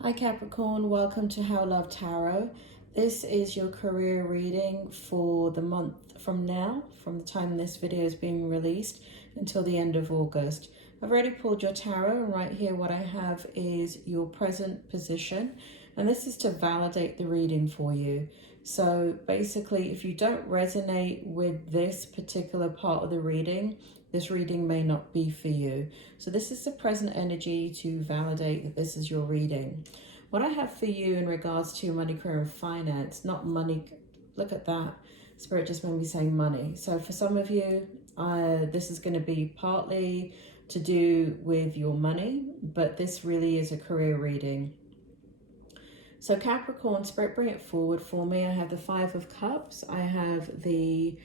Hi Capricorn, welcome to How Love Tarot. This is your career reading for the month from now, from the time this video is being released until the end of August. I've already pulled your tarot, and right here what I have is your present position, and this is to validate the reading for you. So basically, if you don't resonate with this particular part of the reading, this reading may not be for you. So this is the present energy to validate that this is your reading. What I have for you in regards to money, career, and finance, not money, look at that. Spirit just made me say money. So for some of you, this is going to be partly to do with your money, but this really is a career reading. So Capricorn, Spirit, bring it forward for me. I have the Five of Cups. I have the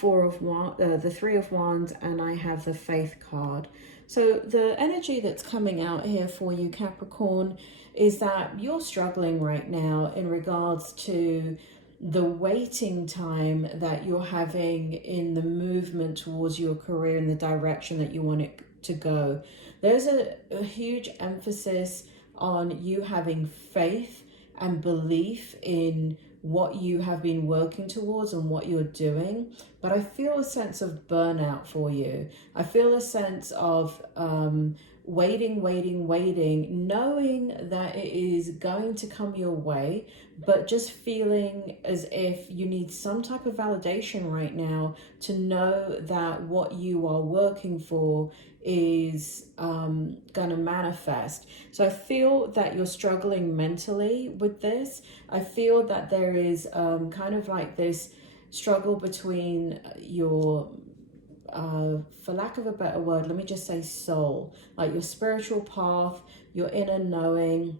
the Three of Wands, and I have the Faith card. So the energy that's coming out here for you, Capricorn, is that you're struggling right now in regards to the waiting time that you're having in the movement towards your career in the direction that you want it to go. There's a huge emphasis on you having faith and belief in what you have been working towards and what you're doing, but I feel a sense of burnout for you. I feel a sense of waiting, knowing that it is going to come your way, but just feeling as if you need some type of validation right now to know that what you are working for is going to manifest. So I feel that you're struggling mentally with this. I feel that there is kind of like this struggle between your for lack of a better word, let me just say soul, like your spiritual path, your inner knowing,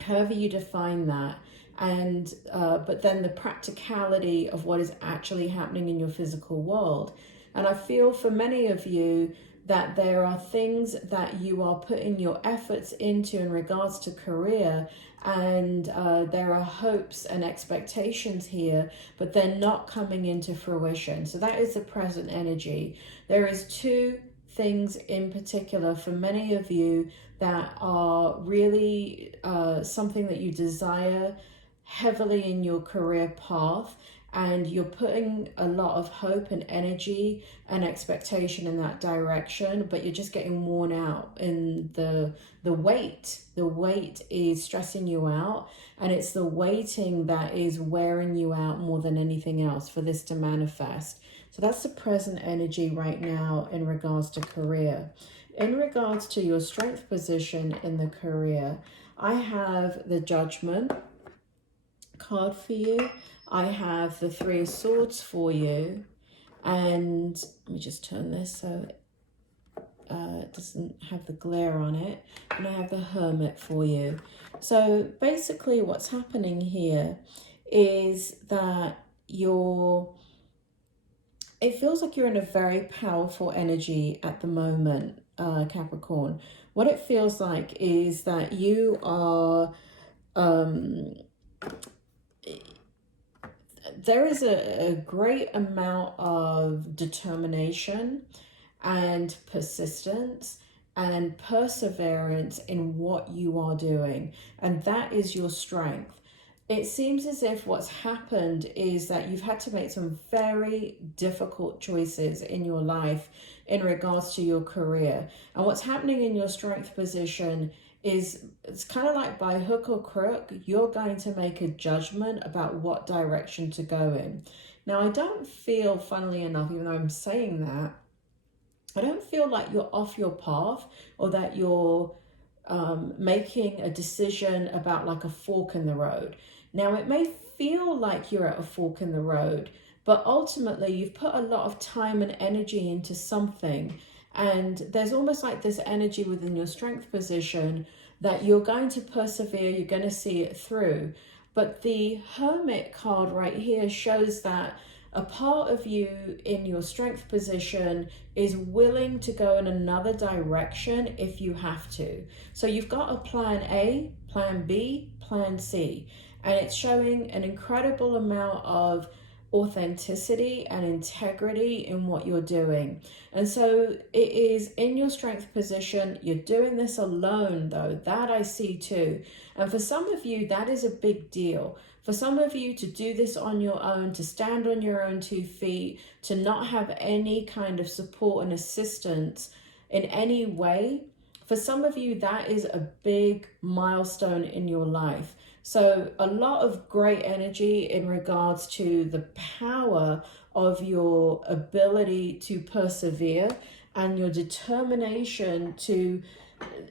however you define that, and but then the practicality of what is actually happening in your physical world. And I feel for many of you that there are things that you are putting your efforts into in regards to career, and there are hopes and expectations here, but they're not coming into fruition. So that is the present energy. There is two things in particular for many of you that are really something that you desire heavily in your career path, and you're putting a lot of hope and energy and expectation in that direction, but you're just getting worn out in the weight. The weight is stressing you out, and it's the waiting that is wearing you out more than anything else for this to manifest. So that's the present energy right now in regards to career. In regards to your strength position in the career, I have the Judgment card for you. I have the Three of Swords for you, and let me just turn this so it doesn't have the glare on it, and I have the Hermit for you. So basically what's happening here is that it feels like you're in a very powerful energy at the moment, Capricorn. What it feels like is that you are there is a great amount of determination and persistence and perseverance in what you are doing, and that is your strength. It seems as if what's happened is that you've had to make some very difficult choices in your life in regards to your career, and what's happening in your strength position is it's kind of like by hook or crook, you're going to make a judgment about what direction to go in. Now, I don't feel, funnily enough, even though I'm saying that, I don't feel like you're off your path or that you're making a decision about like a fork in the road. Now, it may feel like you're at a fork in the road, but ultimately you've put a lot of time and energy into something. And there's almost like this energy within your strength position that you're going to persevere, you're going to see it through. But the Hermit card right here shows that a part of you in your strength position is willing to go in another direction if you have to. So you've got a plan A, plan B, plan C, and it's showing an incredible amount of authenticity and integrity in what you're doing. And so it is in your strength position. You're doing this alone, though. That I see too. And for some of you, that is a big deal. For some of you to do this on your own, to stand on your own 2 feet, to not have any kind of support and assistance in any way, for some of you, that is a big milestone in your life. So a lot of great energy in regards to the power of your ability to persevere and your determination to,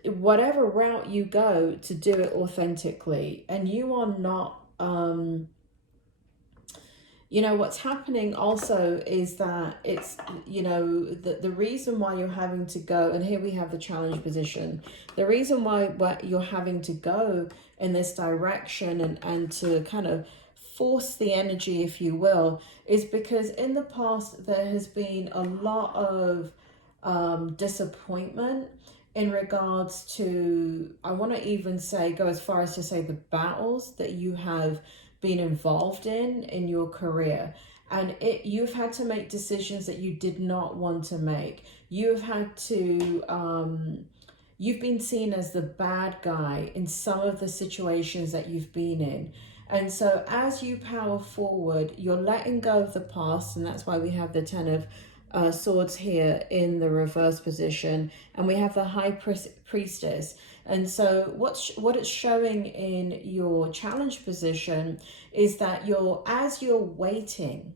whatever route you go, to do it authentically. And you are not, you know, what's happening also is that it's, you know, the reason why you're having to go, and here we have the challenge position, the reason why you're having to go in this direction and to kind of force the energy, if you will, is because in the past there has been a lot of disappointment in regards to, I want to even say, go as far as to say the battles that you have been involved in your career. And you've had to make decisions that you did not want to make. You've had to, you've been seen as the bad guy in some of the situations that you've been in. And so as you power forward, you're letting go of the past. And that's why we have the 10 of Swords here in the reverse position. And we have the High Priestess. And so what it's showing in your challenge position is that as you're waiting,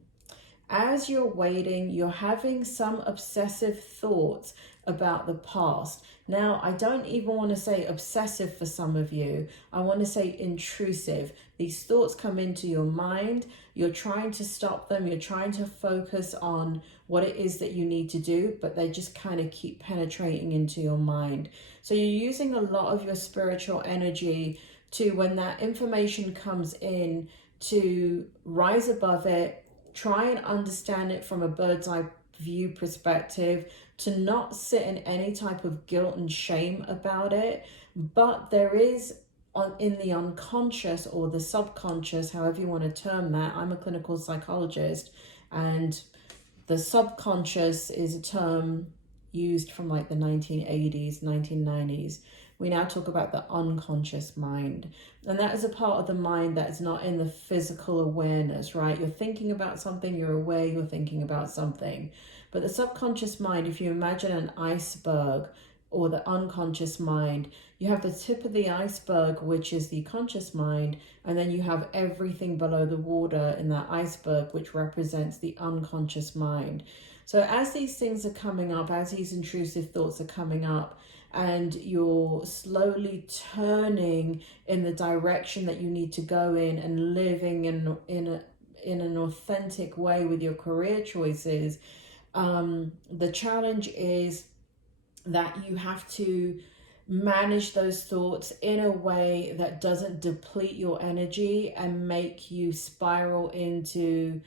you're having some obsessive thoughts about the past. Now, I don't even want to say obsessive for some of you. I want to say intrusive. These thoughts come into your mind. You're trying to stop them. You're trying to focus on what it is that you need to do, but they just kind of keep penetrating into your mind. So you're using a lot of your spiritual energy to, when that information comes in, to rise above it, try and understand it from a bird's eye view perspective, to not sit in any type of guilt and shame about it. But there is, in the unconscious or the subconscious, however you want to term that, I'm a clinical psychologist, and the subconscious is a term used from like the 1980s, 1990s. We now talk about the unconscious mind. And that is a part of the mind that is not in the physical awareness, right? You're thinking about something, you're aware you're thinking about something. But the subconscious mind, if you imagine an iceberg or the unconscious mind, you have the tip of the iceberg, which is the conscious mind, and then you have everything below the water in that iceberg, which represents the unconscious mind. So as these things are coming up, as these intrusive thoughts are coming up, and you're slowly turning in the direction that you need to go in and living in an authentic way with your career choices, the challenge is that you have to manage those thoughts in a way that doesn't deplete your energy and make you spiral into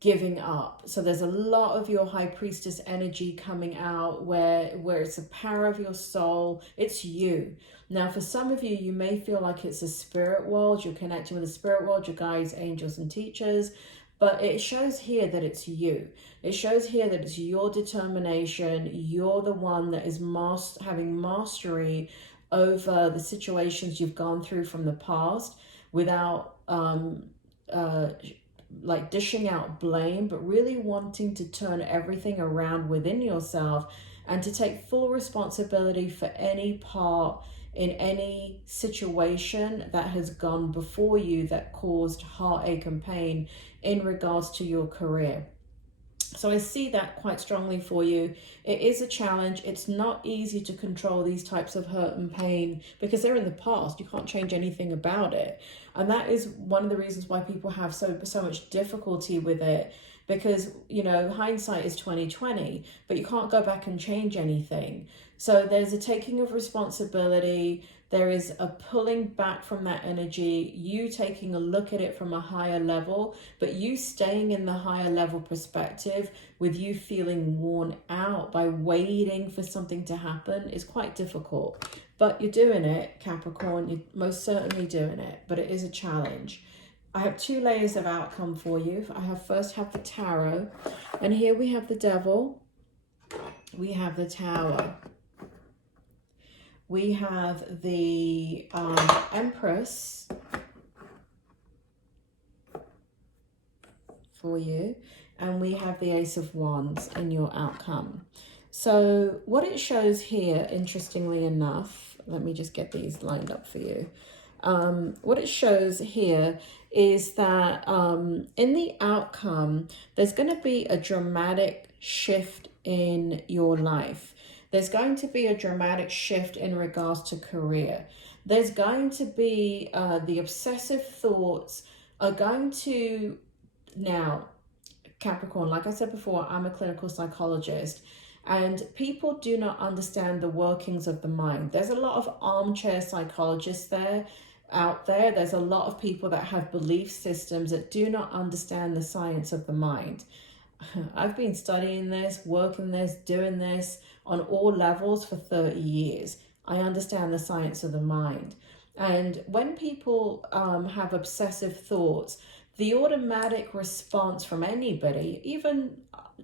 giving up. So there's a lot of your High Priestess energy coming out where it's the power of your soul. It's you. Now, for some of you, you may feel like it's a spirit world. You're connecting with the spirit world, your guides, angels, and teachers. But it shows here that it's you. It shows here that it's your determination. You're the one that is having mastery over the situations you've gone through from the past without like dishing out blame, but really wanting to turn everything around within yourself and to take full responsibility for any part in any situation that has gone before you that caused heartache and pain in regards to your career. So I see that quite strongly for you. It is a challenge. It's not easy to control these types of hurt and pain because they're in the past. You can't change anything about it. And that is one of the reasons why people have so much difficulty with it, because, you know, hindsight is 20/20, but you can't go back and change anything. So there's a taking of responsibility. There is a pulling back from that energy, you taking a look at it from a higher level, but you staying in the higher level perspective with you feeling worn out by waiting for something to happen is quite difficult. But you're doing it, Capricorn. You're most certainly doing it, but it is a challenge. I have two layers of outcome for you. First have the tarot, and here we have the devil, we have the tower, we have the Empress for you, and we have the Ace of Wands in your outcome. So what it shows here, interestingly enough, let me just get these lined up for you. What it shows here is that in the outcome, there's going to be a dramatic shift in your life. There's going to be a dramatic shift in regards to career. There's going to be the obsessive thoughts are going to, now, Capricorn, like I said before, I'm a clinical psychologist. And people do not understand the workings of the mind. There's a lot of armchair psychologists out there. There's a lot of people that have belief systems that do not understand the science of the mind. I've been studying this, working this, doing this on all levels for 30 years. I understand the science of the mind. And when people have obsessive thoughts, the automatic response from anybody, even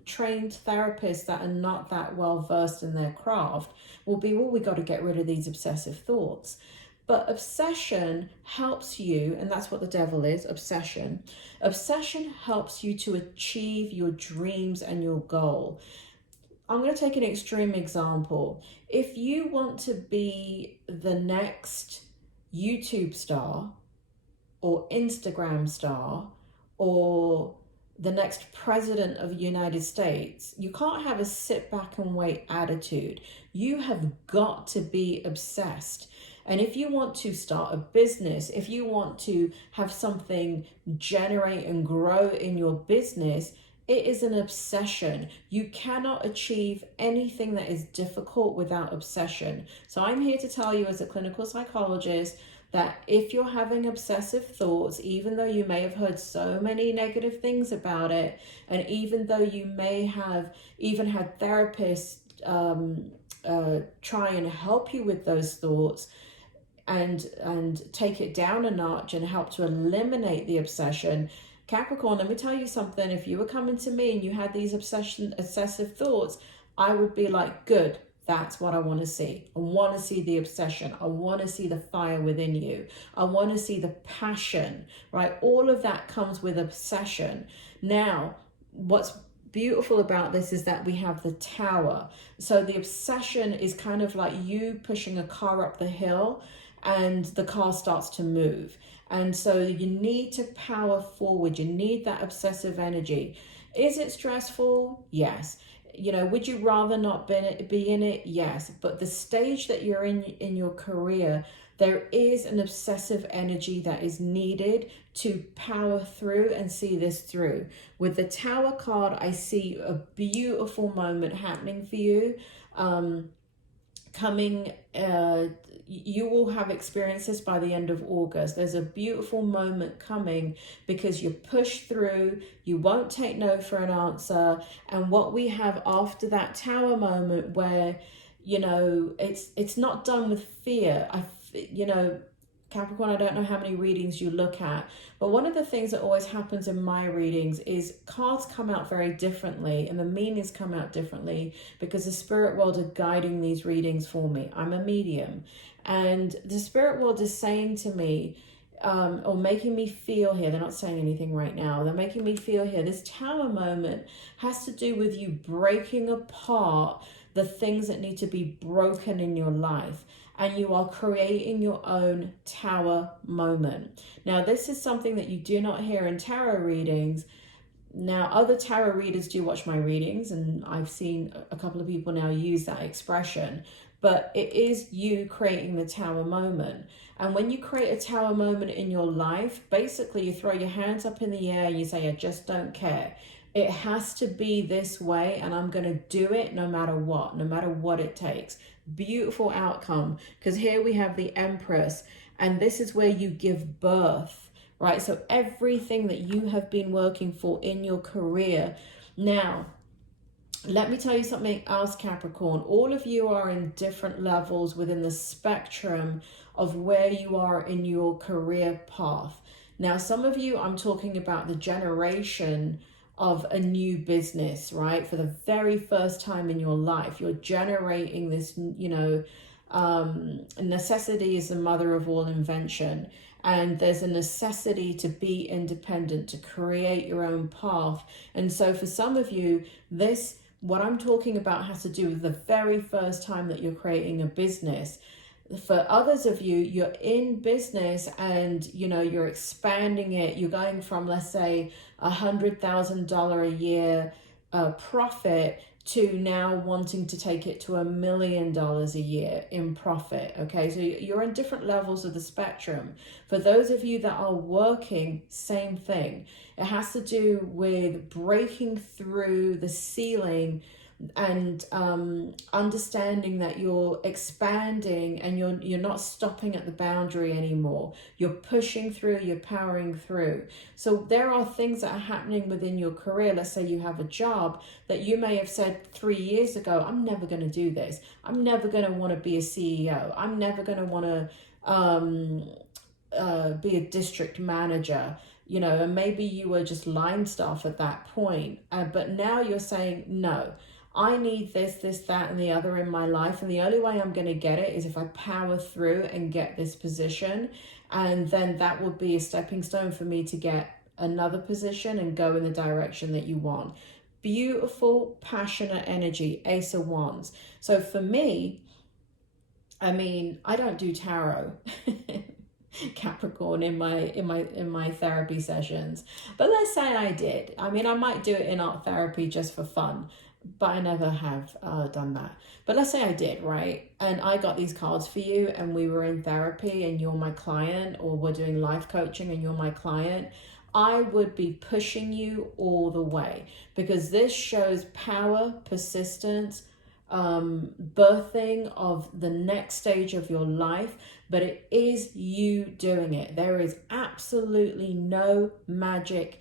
trained therapists that are not that well versed in their craft, will be, well, we got to get rid of these obsessive thoughts. But obsession helps you, and that's what the devil is, obsession. Obsession helps you to achieve your dreams and your goal. I'm going to take an extreme example. If you want to be the next YouTube star or Instagram star or the next president of the United States, you can't have a sit back and wait attitude. You have got to be obsessed. And if you want to start a business, if you want to have something generate and grow in your business, it is an obsession. You cannot achieve anything that is difficult without obsession. So I'm here to tell you as a clinical psychologist that if you're having obsessive thoughts, even though you may have heard so many negative things about it, and even though you may have even had therapists try and help you with those thoughts and take it down a notch and help to eliminate the obsession, Capricorn, let me tell you something. If you were coming to me and you had these obsessive thoughts, I would be like, good. That's what I want to see. I want to see the obsession. I want to see the fire within you. I want to see the passion, right? All of that comes with obsession. Now, what's beautiful about this is that we have the tower. So the obsession is kind of like you pushing a car up the hill and the car starts to move. And so you need to power forward. You need that obsessive energy. Is it stressful? Yes. You know, would you rather not be in it? Yes. But the stage that you're in your career, there is an obsessive energy that is needed to power through and see this through. With the Tower card, I see a beautiful moment happening for you. You will have experiences by the end of August. There's a beautiful moment coming because you push through, you won't take no for an answer. And what we have after that Tower moment where, you know, it's not done with fear. Capricorn, I don't know how many readings you look at, but one of the things that always happens in my readings is cards come out very differently and the meanings come out differently because the spirit world are guiding these readings for me. I'm a medium and the spirit world is saying to me, or making me feel here, they're not saying anything right now, they're making me feel here, this Tower moment has to do with you breaking apart the things that need to be broken in your life. And you are creating your own Tower moment. Now, this is something that you do not hear in tarot readings. Now, other tarot readers do watch my readings, and I've seen a couple of people now use that expression. But it is you creating the Tower moment. And when you create a Tower moment in your life, basically you throw your hands up in the air and you say, I just don't care. It has to be this way, and I'm going to do it no matter what it takes. Beautiful outcome, because here we have the Empress, and this is where you give birth, right? So everything that you have been working for in your career. Now, let me tell you something else, Capricorn. All of you are in different levels within the spectrum of where you are in your career path. Now, some of you, I'm talking about the generation of a new business, right? For the very first time in your life, you're generating this, you know, necessity is the mother of all invention. And there's a necessity to be independent, to create your own path. And so for some of you, this, what I'm talking about has to do with the very first time that you're creating a business. For others of you, you're in business and, you know, you're expanding it. You're going from, let's say, $100,000 a year profit to now wanting to take it to $1 million a year in profit. Okay, so you're in different levels of the spectrum. For those of you that are working, same thing. It has to do with breaking through the ceiling and understanding that you're expanding and you're not stopping at the boundary anymore. You're pushing through, you're powering through. So there are things that are happening within your career. Let's say you have a job that you may have said 3 years ago, I'm never going to do this. I'm never going to want to be a CEO. I'm never going to want to be a district manager. You know, and maybe you were just line staff at that point. But now you're saying, no, I need this, that, and the other in my life. And the only way I'm going to get it is if I power through and get this position. And then that will be a stepping stone for me to get another position and go in the direction that you want. Beautiful, passionate energy, Ace of Wands. So for me, I mean, I don't do tarot. Capricorn in my therapy sessions, but let's say I did. I mean, I might do it in art therapy just for fun, but I never have done that. But let's say I did, right? And I got these cards for you and we were in therapy and you're my client, or we're doing life coaching and you're my client. I would be pushing you all the way, because this shows power, persistence, birthing of the next stage of your life, but it is you doing it. There is absolutely no magic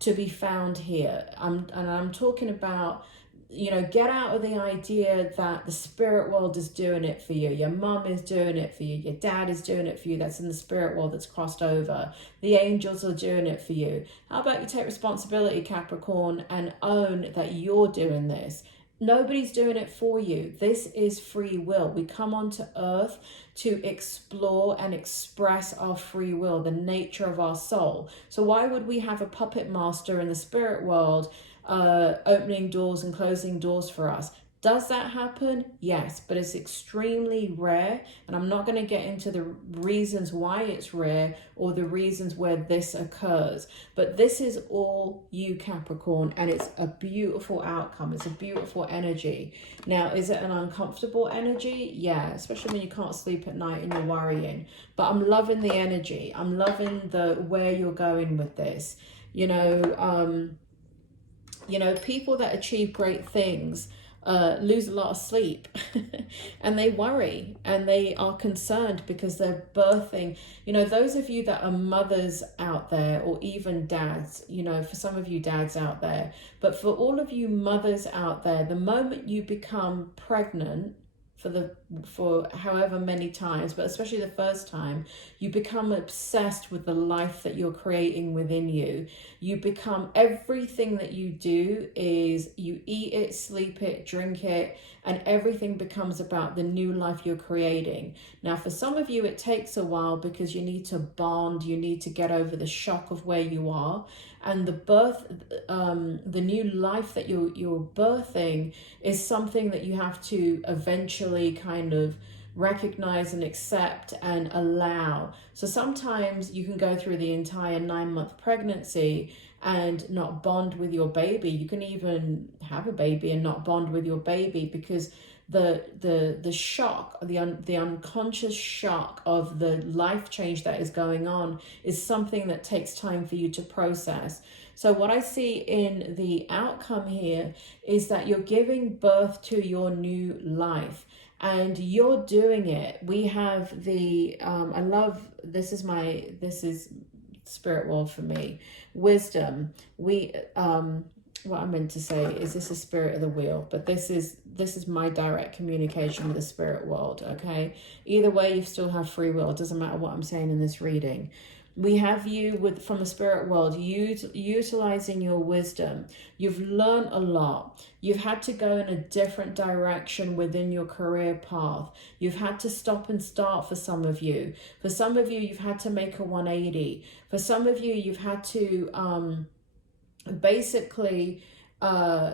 to be found here. I'm talking about, you know, get out of the idea that the spirit world is doing it for you. Your mum is doing it for you. Your dad is doing it for you. That's in the spirit world, that's crossed over. The angels are doing it for you. How about you take responsibility, Capricorn, and own that you're doing this? Nobody's doing it for you. This is free will. We come onto earth to explore and express our free will, the nature of our soul. So why would we have a puppet master in the spirit world opening doors and closing doors for us? Does that happen? Yes, but it's extremely rare, and I'm not going to get into the reasons why it's rare or the reasons where this occurs. But this is all you, Capricorn, and it's a beautiful outcome. It's a beautiful energy. Now, is it an uncomfortable energy? Yeah, especially when you can't sleep at night and you're worrying. But I'm loving the energy. I'm loving the where you're going with this. You know, people that achieve great things lose a lot of sleep and they worry and they are concerned because they're birthing. You know, those of you that are mothers out there, or even dads, you know, for some of you dads out there, but for all of you mothers out there, the moment you become pregnant, for however many times, but especially the first time, you become obsessed with the life that you're creating within you. You become, everything that you do is you eat it, sleep it, drink it, and everything becomes about the new life you're creating. Now, for some of you, it takes a while because you need to bond, you need to get over the shock of where you are. And the new life that you're birthing is something that you have to eventually kind of recognize and accept and allow. So sometimes you can go through the entire 9-month pregnancy and not bond with your baby. You can even have a baby and not bond with your baby because the shock, the unconscious shock of the life change that is going on is something that takes time for you to process. So what I see in the outcome here is that you're giving birth to your new life and you're doing it. We have the I love, this is spirit world for me, wisdom. What I meant to say is this is spirit of the wheel, but this is my direct communication with the spirit world, okay? Either way, you still have free will. It doesn't matter what I'm saying in this reading. We have you from the spirit world, utilizing your wisdom. You've learned a lot. You've had to go in a different direction within your career path. You've had to stop and start for some of you. For some of you, you've had to make a 180. For some of you, you've had to basically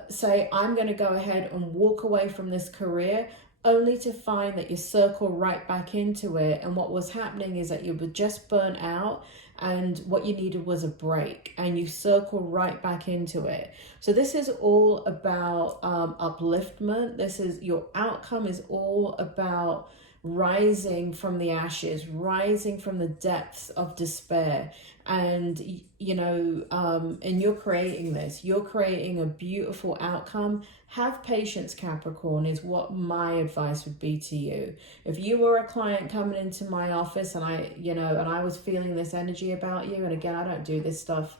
say, I'm going to go ahead and walk away from this career, only to find that you circle right back into it. And what was happening is that you were just burnt out, and what you needed was a break, and you circle right back into it. So this is all about upliftment. This is, your outcome is all about rising from the ashes, rising from the depths of despair. And you know, and you're creating this, you're creating a beautiful outcome. Have patience, Capricorn, is what my advice would be to you. If you were a client coming into my office and I was feeling this energy about you, and again, I don't do this stuff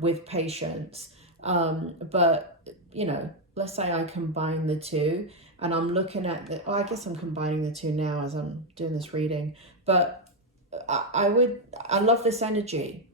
with patience, but you know, let's say I combine the two, and I'm looking at I guess I'm combining the two now as I'm doing this reading, but I love this energy.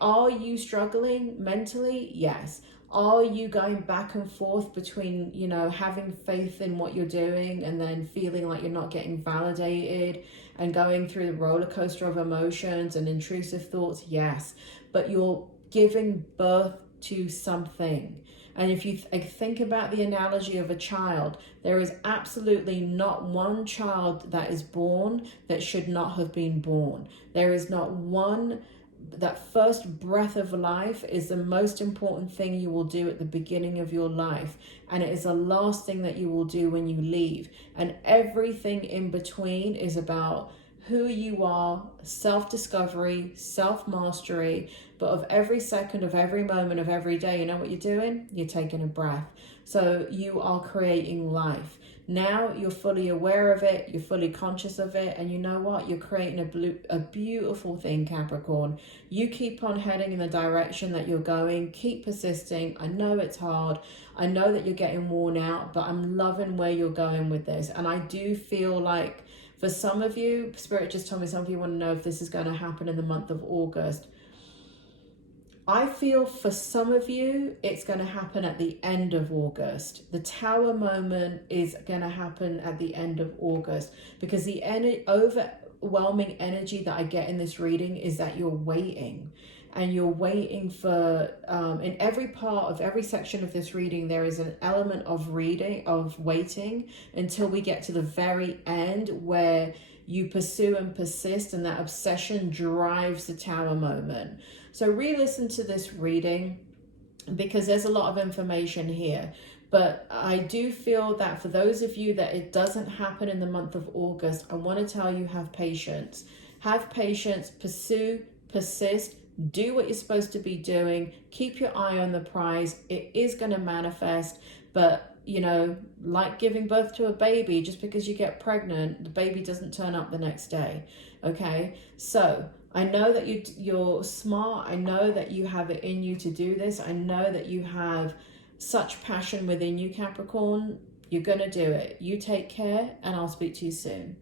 Are you struggling mentally? Yes. Are you going back and forth between, you know, having faith in what you're doing and then feeling like you're not getting validated and going through the roller coaster of emotions and intrusive thoughts? Yes. But you're giving birth to something. And if you think about the analogy of a child, there is absolutely not one child that is born that should not have been born. There is not one. That first breath of life is the most important thing you will do at the beginning of your life, and it is the last thing that you will do when you leave. And everything in between is about who you are, self-discovery, self-mastery. But of every second, of every moment, of every day, you know what you're doing? You're taking a breath. So you are creating life. Now you're fully aware of it, you're fully conscious of it, and you know what? You're creating a beautiful thing, Capricorn. You keep on heading in the direction that you're going. Keep persisting. I know it's hard. I know that you're getting worn out, but I'm loving where you're going with this. And I do feel like for some of you, Spirit just told me some of you want to know if this is going to happen in the month of August. I feel for some of you, it's going to happen at the end of August. The Tower moment is going to happen at the end of August, because the overwhelming energy that I get in this reading is that you're waiting. And you're waiting for, in every part of every section of this reading, there is an element of waiting until we get to the very end, where you pursue and persist, and that obsession drives the Tower moment. So re-listen to this reading, because there's a lot of information here. But I do feel that for those of you that it doesn't happen in the month of August, I want to tell you, have patience. Have patience, pursue, persist, do what you're supposed to be doing. Keep your eye on the prize. It is going to manifest, but you know, like giving birth to a baby, just because you get pregnant, the baby doesn't turn up the next day. Okay, so I know that you're smart. I know that you have it in you to do this. I know that you have such passion within you, Capricorn. You're going to do it. You take care, and I'll speak to you soon.